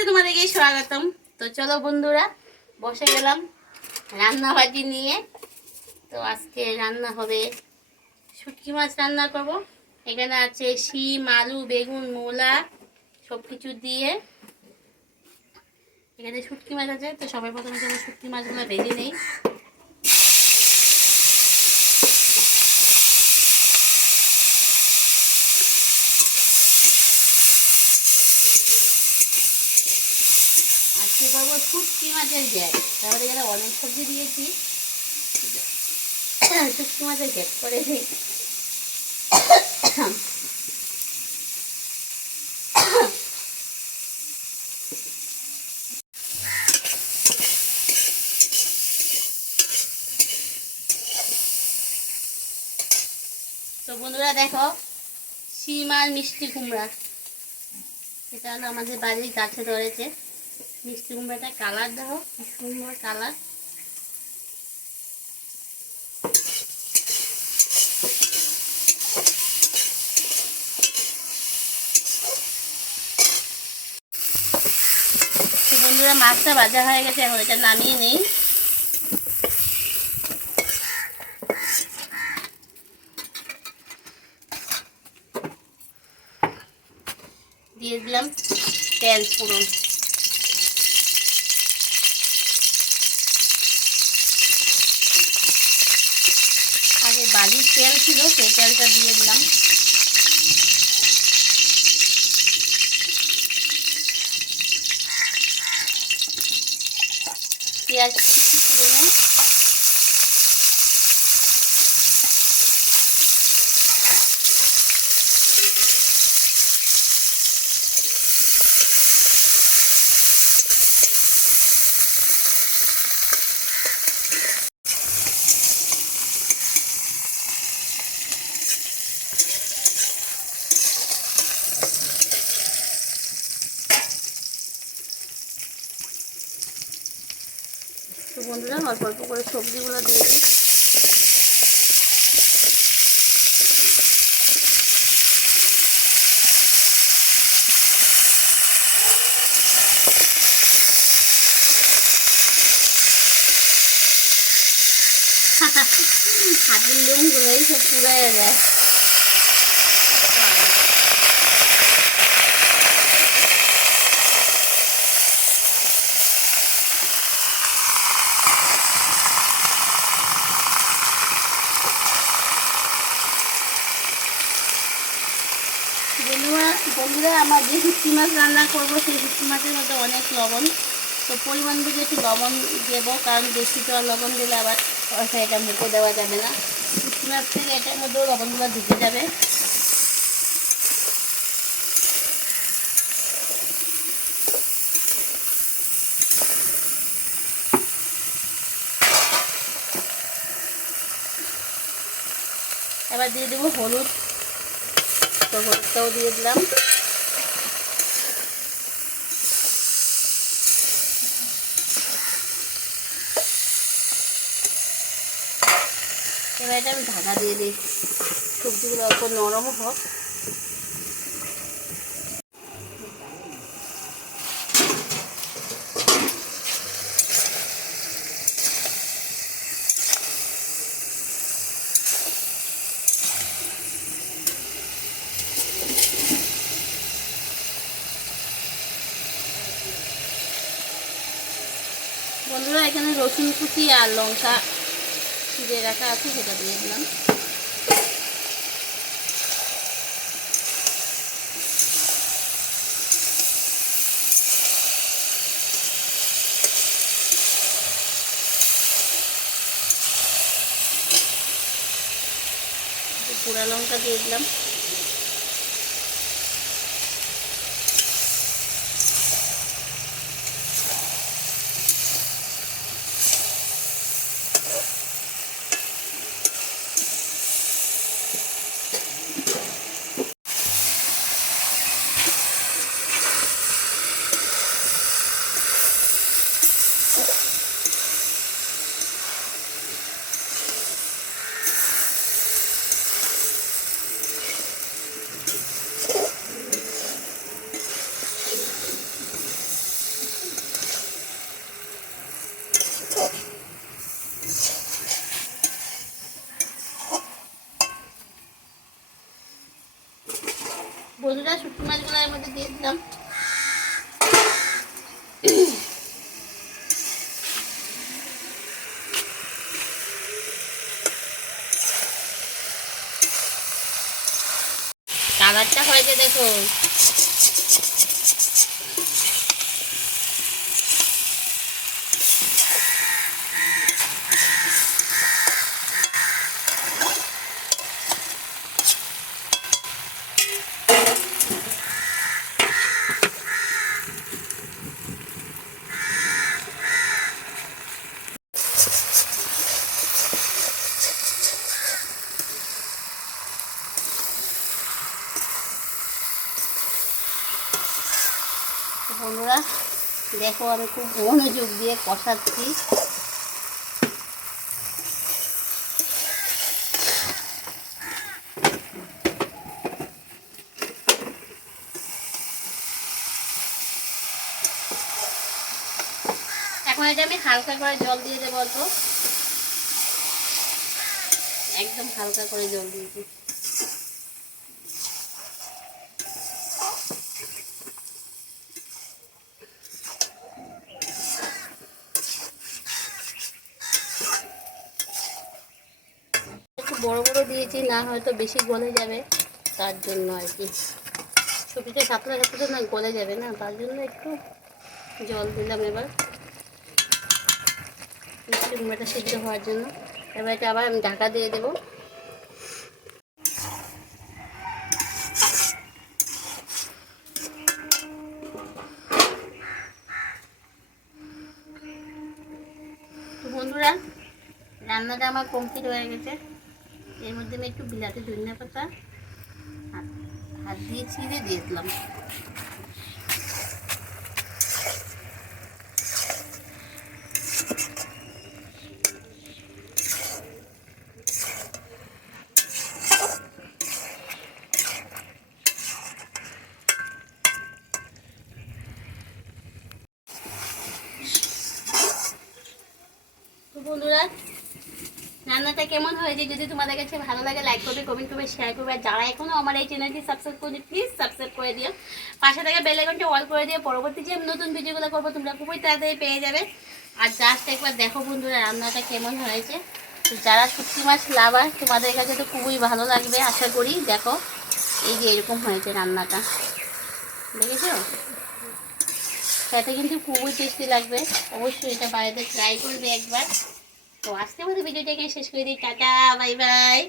রেসিপিতে তোমাদেরকে স্বাগতম। তো চলো বন্ধুরা, বসে গেলাম রান্নাবাটি নিয়ে। তো আজকে রান্না হবে শুটকি মাছ রান্না করব। এখানে আছে শিম, আলু, বেগুন, মূলা সব কিছু দিয়ে এখানে শুটকি মাছ আছে। তো সবাই প্রথমে যেন শুটকি মাছগুলো ভেজে নেই। আজকে করবো শুটকি মাছের গ্যাস। তাহলে এখানে অনেক সবজি দিয়েছি, শুটকি মাছের গ্যাস করে দিই। তো বন্ধুরা দেখো, শিম আর মিষ্টি কুমড়া, এটা হলো আমাদের বাড়ির গাছে ধরেছে। মিষ্টি কুমড়াটা কালার দেখো কি সুন্দর কালার। তো বন্ধুরা, মাছটা ভাজা হয়ে গেছে, এখন এটা নামিয়ে নেই। দিয়ে দিলাম তেল ফোড়ন। আগে বালির তেল ছিল, সেই তেলটা দিয়ে দিলাম। পেঁয়াজ তুলে নেই। তো বন্ধুরা, অল্প অল্প করে সবজিগুলো দিয়ে দিই। হাতের লোমগুলোই সব পুড়ে যায়। বন্ধুরা, আমার যে শুটকি মাছ রান্না করবো সেই শুটকি মাছের মধ্যে অনেক লবণ। তো পরিমাণ বুঝে একটু লবণ দেবো, কারণ বেশি তো আর লবণ দিলে আবার এটা মুখে দেওয়া যাবে না। শুটকি মাছ থেকে এটার মধ্যেও লবণগুলো ঢুকে যাবে। এবার দিয়ে দেবো হলুদ। তো হলুদটাও দিয়ে দিলাম। এবার এটা আমি ঢাকা দিয়ে দিই, সবজিগুলো অল্প নরম হোক। বন্ধুরা, এখানে রসুন কুচি আর লঙ্কা চিড়ে রাখা আছে, সেটা দিয়ে দিলাম। পোড়া লঙ্কা দিয়ে দিলাম। দিয়ে দিলাম। কালারটা হয়েছে দেখো। বন্ধুরা দেখো আমি খুব মনোযোগ দিয়ে কষাচ্ছি। এখন এটা আমি হালকা করে জল দিয়ে দেবো, অল্প একদম হালকা করে জল দিয়েছি। একটু বড় বড় দিয়েছি, না হয়তো বেশি গলে যাবে, তার জন্য আর কি। ছবিটা সাঁতরা সাঁতরে না গলে যাবে না, তার জন্য একটু জল দিলাম। এবার কুমড়োটা সিদ্ধ হওয়ার জন্য এবার এটা আবার আমি ঢাকা দিয়ে দেবো। তো বন্ধুরা রান্নাটা আমার কমপ্লিট হয়ে গেছে। এর মধ্যে আমি একটু বিলাতি ধনিয়া পাতা হাত দিয়ে ছিঁড়ে দিয়ে দিলাম। তো বন্ধুরা রান্নাটা কেমন হয়েছে, যদি তোমাদের কাছে ভালো লাগে লাইক করবে, কমেন্ট করবে, শেয়ার করবে। আর যারা এখনও আমার এই চ্যানেলটি সাবস্ক্রাইব করবে প্লিজ সাবস্ক্রাইব করে দিও। পাশে থাকা বেল আইকনটা অল করে দিও, পরবর্তী যে নতুন ভিডিওগুলো করবো তোমরা খুবই তাড়াতাড়ি পেয়ে যাবে। আর জাস্ট একবার দেখো বন্ধুরা রান্নাটা কেমন হয়েছে। তো যারা শুটকি মাছ লাভার তোমাদের কাছে তো খুবই ভালো লাগবে আশা করি। দেখো এই যে এরকম হয়েছে রান্নাটা, দেখেছো? খেতে কিন্তু খুবই টেস্টি লাগবে। অবশ্যই এটা বাড়িতে ট্রাই করবে একবার। তো আজকের মতো ভিডিওটাকে শেষ করে দিই। Tata, bye bye.